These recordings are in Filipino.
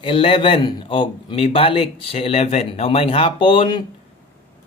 011 og mibalik si 11. Now maayong hapon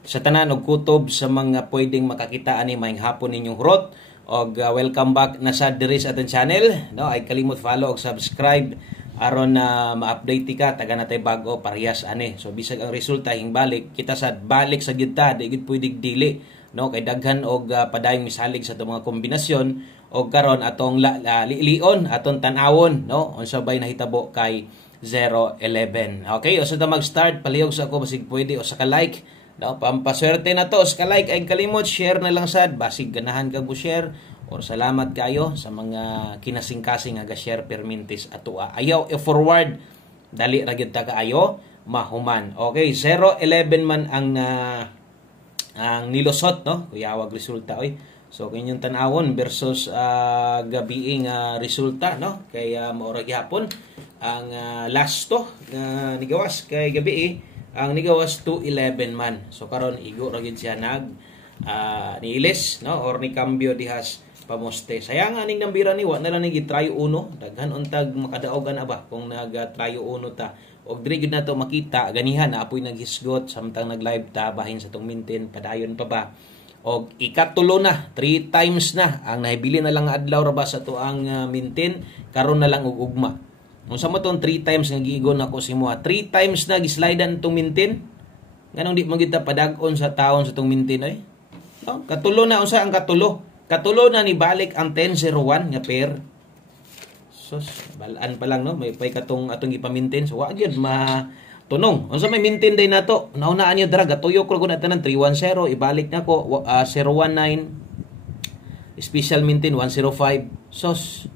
sa tanan og kutob sa mga pwedeng makakita ani, maayong hapon ninyong hurot og welcome back na sa diri sa aton channel. No, ay kalimot follow og subscribe aron na ma-update ka taga natay bago parehas ani. So bisag ang resulta hingbalik kita sa balik sa gyud ta, di gyud pwedeng dili. No, kay daghan og padayong misalig sa itong mga kombinasyon og karon atong lion aton tan-awon, no, unsa bay nahitabo kay 011. Okay, o sa ta mag-start palihog sa ako basig pwede o sa ka-like, no, pampaswerte na to sa ka-like ay kalimot share na lang sad basig ganahan kag mo share or salamat kayo sa mga kinasing-kasing nga share permintis atua. Ayaw i-forward dali ra gyud ta kaayo mahuman. Okay, 011 man ang nilusot, no, kuyawag resulta oy. So kinyong tan-awon versus gabiing resulta, no, kay maura gyapon ang last to nigawas kay gabi ang nigawas 211 man. So karon igo ra gyud siya nag niilis, no, or ni cambio dihas pamoste. Sayang aning nambira ni wa na lang ni try uno, daghan untag makadaogan aba kung nag-try uno ta. Og diri gyud nato makita ganihan na apoy naghisgot samtang nag-live ta bahin sa tong maintain padayon pa ba. Og ikatulo na 3 times na ang nahibili na lang adlaw ra ba sa to ang maintain karon na lang og ugma. Unsa mo tong 3 times nga giigon ako si moa 3 times na gislidean tong maintain. Nganong di mo kita padag-on sa taon sa tong maintain oy. No, katulo na unsa ang katulo? Katulo na ni balik ang 1001 nga pair. Sus, balaan pa lang, no, may pay katong atong ipa-maintain so wa gyud tunong. Unsa may maintain day nato? Naunaan niyo dra gatuyo ko gud tanan 310 ibalik nako 019 special maintain 105. Sos.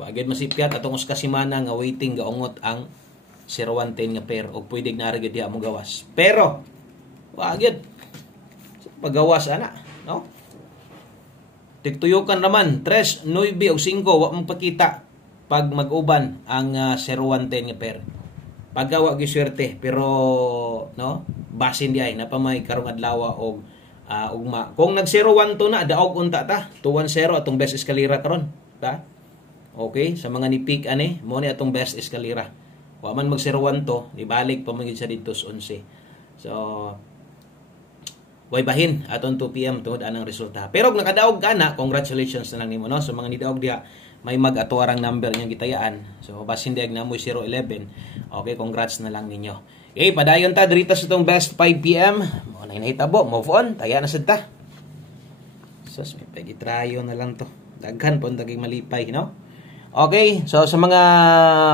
Wa gyud masipyat atong us ka semana nga waiting gaungot ang 0110 nga pair og pwede na ra gyud diha mo gawas. Pero wa gyud pagawas ana, no? Tigtuyukan naman 3, 9 o 5 wa mong pakita pag mag-uban ang 0110 nga pair. Paggawa gyud swerte pero no, basin di ay napamay karong adlaw og ugma. Kung nag 012 na daog unta ta 210 atong best eskalera karon, ta? Okay, sa mga nipik ani mo ni atong best eskalera. Wa man mag 012 ibalik pa man gyud sa dito 11. So way bahin aton 2 PM tungod anang resulta. Pero kung nakadaog ka na, congratulations na lang nimo, no. So mga nidaog diha may mag-atuarang number niyang gitayaan. So basin diag na mo 011. Okay, congrats na lang ninyo. Okay, padayon ta diri sa tong best 5 PM. Mo na nahitabo, move on, taya na sad ta. Sus, may pagitrayo na lang to. Daghan pon tagig malipay, no. Okay, so sa mga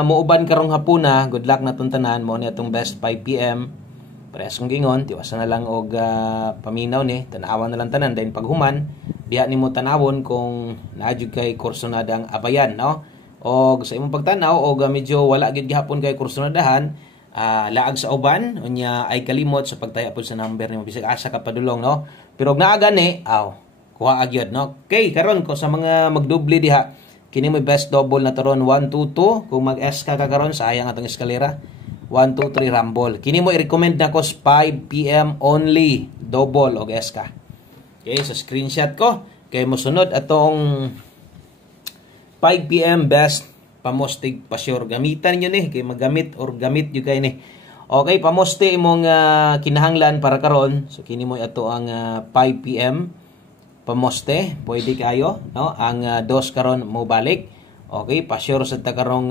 muuban karong hapuna, good luck na tanan mo ni atong best 5 PM. Parehas kong gingon, tiwasan na lang og paminaw ni, tanawan na lang tanan dahil paghuman, diha nimo tanawon kung naadjud kay kursonadang abayan, no? Og sa imong pagtanaw og medyo wala gid gihapon kay kursonadahan, laag sa uban unya ay kalimot sa pagtaya pod sa number nimo bisag asa ka padulong, no? Pero og naa gani, kuha agyod, no? Okay, karon ko sa mga magdoble diha, kini mo best double na taron 1 2 2, kung mag-S ka karon sayang atong eskalera. 1, 2, 3 rumble. Kini mo i-recommend na ko 5 PM only. Double og SK. Okay, so screenshot ko. Kay mo sunod atong 5 PM best pamostig pa-sure. Gamitan niyo ni kay magamit or gamit jud kay ni. Okay, pamoste imong kinahanglan para karon. So kini mo ato ang 5 PM pamoste. Pwede kayo, no? Ang dos karon mo balik. Okay, pa-sure sa ta karong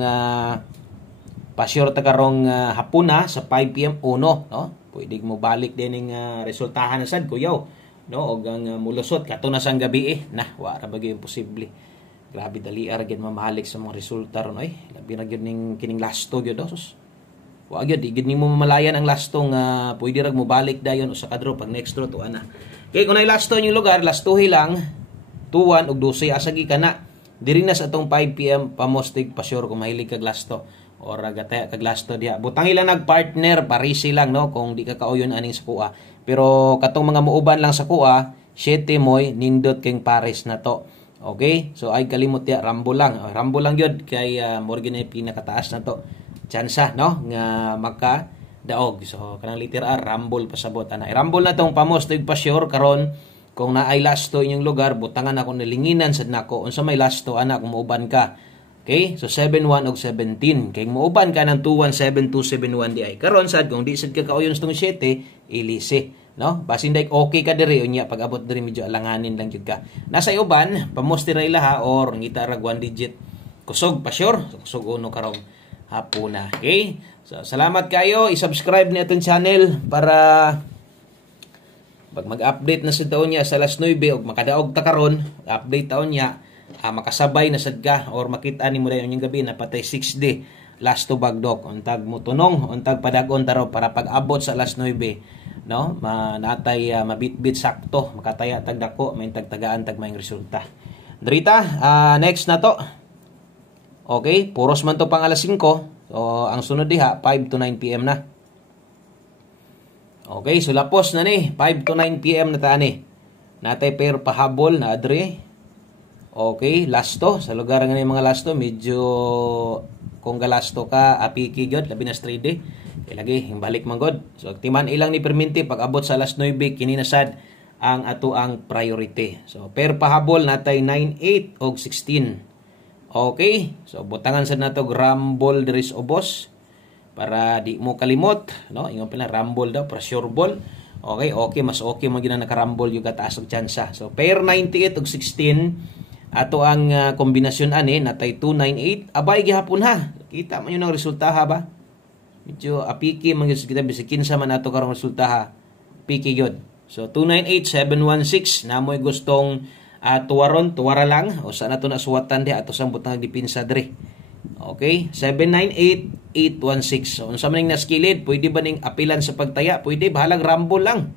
pa-sure ta karong hapuna sa 5 PM 1, no? Pwede mo balik din ng resultahan na sad kuyaw, no? Og ang mulusot kato na sang gabi na wa ra bagay imposible. Grabe dali ara gyud mamahalik sa mga resulta ron oy. Labi na gyud ning kining lasto gyud sus. Wa gyud igid nimo mamalayan ang lasto nga pwede ra mo balik dayon usa ka draw pag next draw to ana. Kay kung nay lasto yung lugar, lastohi lang 2-1 og 12 asagi kana. Diri na sa atong 5 PM pamostig pa-sure kung mahilig kag lasto. Or gataya kag lasto diha. Butang ilang nagpartner, parisi lang, no, kung di ka kauyon aning sa kuha. Pero katong mga muuban lang sa kuha, 7 moy nindot king pares na to. Okay? So ay kalimot ya rambo lang. Rambo lang gyud kay Morgan ay pinakataas na to. Tsansa, no, nga maka daog. So kanang liter R rumble pasabot ana. Rumble na tong pamostig pa sure karon kung naay lasto inyong lugar butangan ako nalinginan sad nako unsa may lasto ana kung muuban ka. Okay? So 71 og 17. Kay muuban ka ng 217271 di ay. Karon sad kung di sad ka kauyon sa 7, ilisi, no? Basin day okay ka diri unya pag abot diri medyo alanganin lang jud ka. Nasa uban, pamosti ra ilaha or ngita ra 1 digit. Kusog pa sure, kusog uno karong hapuna. Okay? So salamat kayo, i-subscribe ni atong channel para pag mag-update na sa taon niya sa alas 9 og makadaog ta karon, update taon niya. Makasabay na sad ka or makita ni mo dayon yung gabi na patay 6D last to bagdok untag mo tunong untag padagon taro para pag-abot sa alas 9, no, natay mabitbit sakto makataya tag dako may tagtagaan tag maayong resulta. Drita, next na to. Okay, puros man to pang alas 5. So ang sunod diha 5 to 9 PM na. Okay, so lapos na ni 5 to 9 PM na tani. Natay pair pahabol na adre. Okay, lasto. Sa lugar nga mga lasto, medyo kung galasto ka, apiki gyud labi na stride. Kay lagi, balik man god. So, timan ilang ni perminti, pag abot sa alas 9, kininasad ang ato ang priority. So, per pahabol natay 9, 8, og 16. Okay, so butangan sad nato rumble diris obos para di mo kalimot, no? Ingon pala rumble daw, para sure ball. Okay, mas okay mo gina naka-rumble yung kataas og tsansa. So, pair 98 og 16 ato ang kombinasyon ani natay 298. Abay gihapon ha. Kita man yun ang resulta ha ba? Medyo apiki man gyud kita bisag kinsa man ato karong resulta ha. Piki gyud. So 298 716 namoy gustong tuwara lang o saan nato nasuwatan di ato sang butang dipinsa diri. Okay, 798 816. So unsa man ning naskilid, pwede ba ning apilan sa pagtaya? Pwede bahalag rumble lang.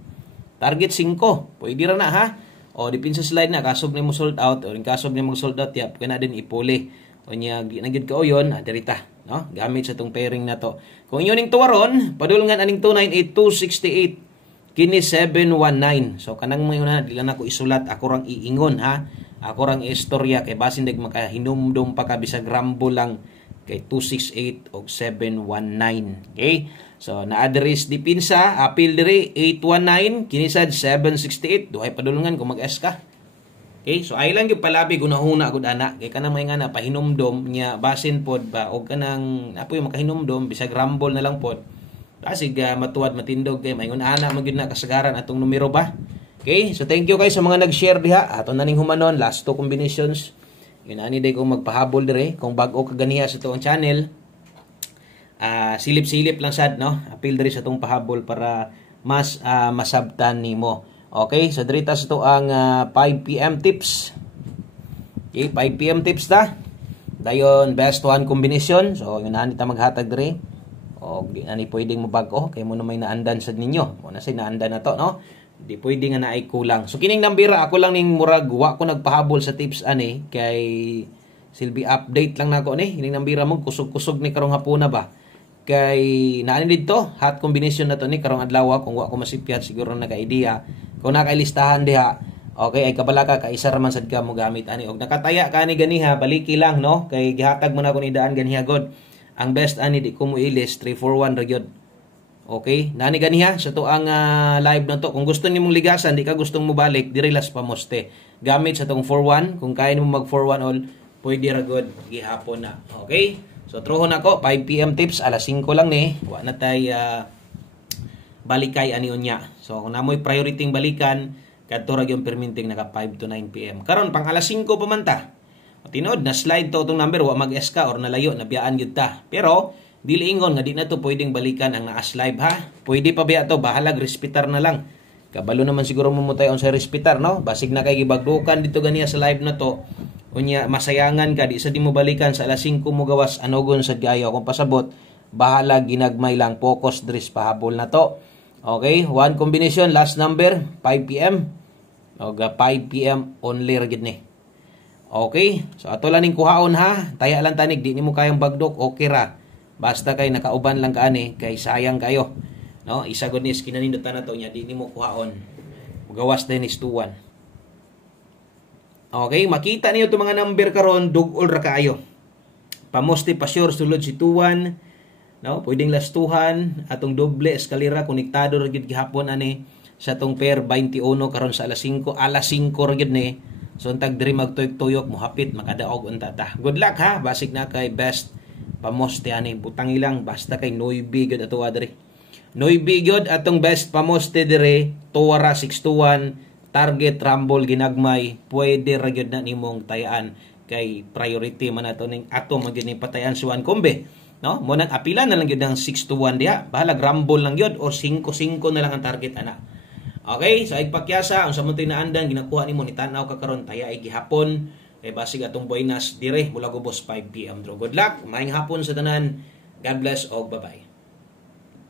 Target 5. Pwede ra na ha. O dipin sa slide na kasog nimo sold out o kasog nimo sold out yap kana din ipuli o nya di na gid kauyon adirita, no, gamit sa tong pairing na to. Kung inyo ning tuwaron padulngan aning 298268 kini 719. So kanang mo na dili na ko isulat, ako rang iingon ha, ako rang istorya kay basin dag makahinumdum pa ka bisag rambo lang kay 268 og 719. Okay, so na-address di pinsa, apil diri 819, kinisad 768, duhay padulungan kung mag-S ka. Okay, so ay lang yung palabi gunahuna gud ana kay kanang may nga na pahinumdom nya basin pod ba og kanang apoy makahinumdom bisag rumble na lang pod. Basig matuwad matindog kay mayngon ana magyud na kasagaran atong numero ba. Okay, so thank you guys sa mga nag-share diha aton naning humanon last two combinations. Yun ani day kong magpahabol dire kung bag-o ka ganiha sa tuong channel. Silip-silip lang sad, no? Apil diri sa tong pahabol para mas masabtan nimo. Okay, so diri ta sa to ang 5 PM tips. Okay, 5 PM tips ta. Dayon best one combination. So yun ani ta maghatag diri. O di ani pwedeng mabag-o kay mo na may naandan sad ninyo. Mo na say naandan na to, no? Di pwede nga na ay kulang. So kining nambira ako lang ning murag wa ko nagpahabol sa tips ani kay silbi update lang nako ni. Kining nambira mo kusog-kusog ni karong hapuna ba. Kay naani didto hot combination na to ni karong adlaw kung wa ko masipyat siguro naka-idea. Kung naka-listahan diha. Okay, ay kabala ka kaisa ra man sad ka mo gamit ani og nakataya ka ni ganiha baliki lang, no? Kay gihatag mo na ko ni daan ganiha god. Ang best ani di ko mo ilis 341 ra gyud. Okay, nani ganiha sa to ang live na to. Kung gusto nimong ligasan, di ka gustong mo balik, diri las pamoste. Gamit sa tong 41, kung kaya nimo mag 41 all, pwede ra good gihapon na. Okay? So trohon ako 5 PM tips alas 5 lang ni. Wa na tay balikay ani unya. So kung namoy priority balikan, kadto ra gyud perminting naka 5 to 9 PM. Karon pang alas 5 pa man ta. Tinod na slide to tong number wa mag-SK or nalayo nabiyaan gyud ta. Pero dili ingon nga di na to pwedeng balikan ang naas live ha. Pwede pa ba to bahalag respetar na lang. Kabalo naman siguro mo mutay on sa respetar, no? Basig na kay gibagdukan dito ganiya sa live na to. Unya masayangan ka di sa di mo balikan sa alas 5 mo gawas anogon sa gayo kung pasabot bahala ginagmay lang focus dris pahabol na to. Okay, one combination last number 5 PM. Og 5 PM only ra gid ni. Okay, so ato lang ning kuhaon ha. Taya lang tanig di nimo kayang bagdok okay ra. Basta kay nakauban lang ka ani kay sayang kayo. No, isa gud ni kinanindutan na to nya di nimo kuhaon. Gawas din is 2-1. Okay, makita niyo itong mga number karon dugol ra kaayo. Pamosti pa sure sulod si 2-1. No, pwedeng lastuhan atong doble eskalera konektado ra gid gihapon ani sa tong pair 21 karon sa alas 5 ra gid ni. So untag diri magtuyok-tuyok mohapit makadaog unta ta. Good luck ha, basig na kay best pamoste ani butang ilang basta kay Noybe gyud ato diri. Noybe gyud atong best pamoste diri, Tuwara 621 target rumble ginagmay, pwede ra gyud na nimong tayaan kay priority man ato ning ato man gyud ni patayan suwan kombe, no? Mo nang apila na lang gyud ang 6-1 diha, bahalag rumble lang gyud or 5-5 na lang ang target ana. Okay, so igpakyasa ang sa munti na andan ginakuha nimo ni tanaw ka karon taya ay gihapon kay basig atong buenas dire mula gubos 5 PM. Good luck, maayong hapon sa tanan. God bless og bye-bye.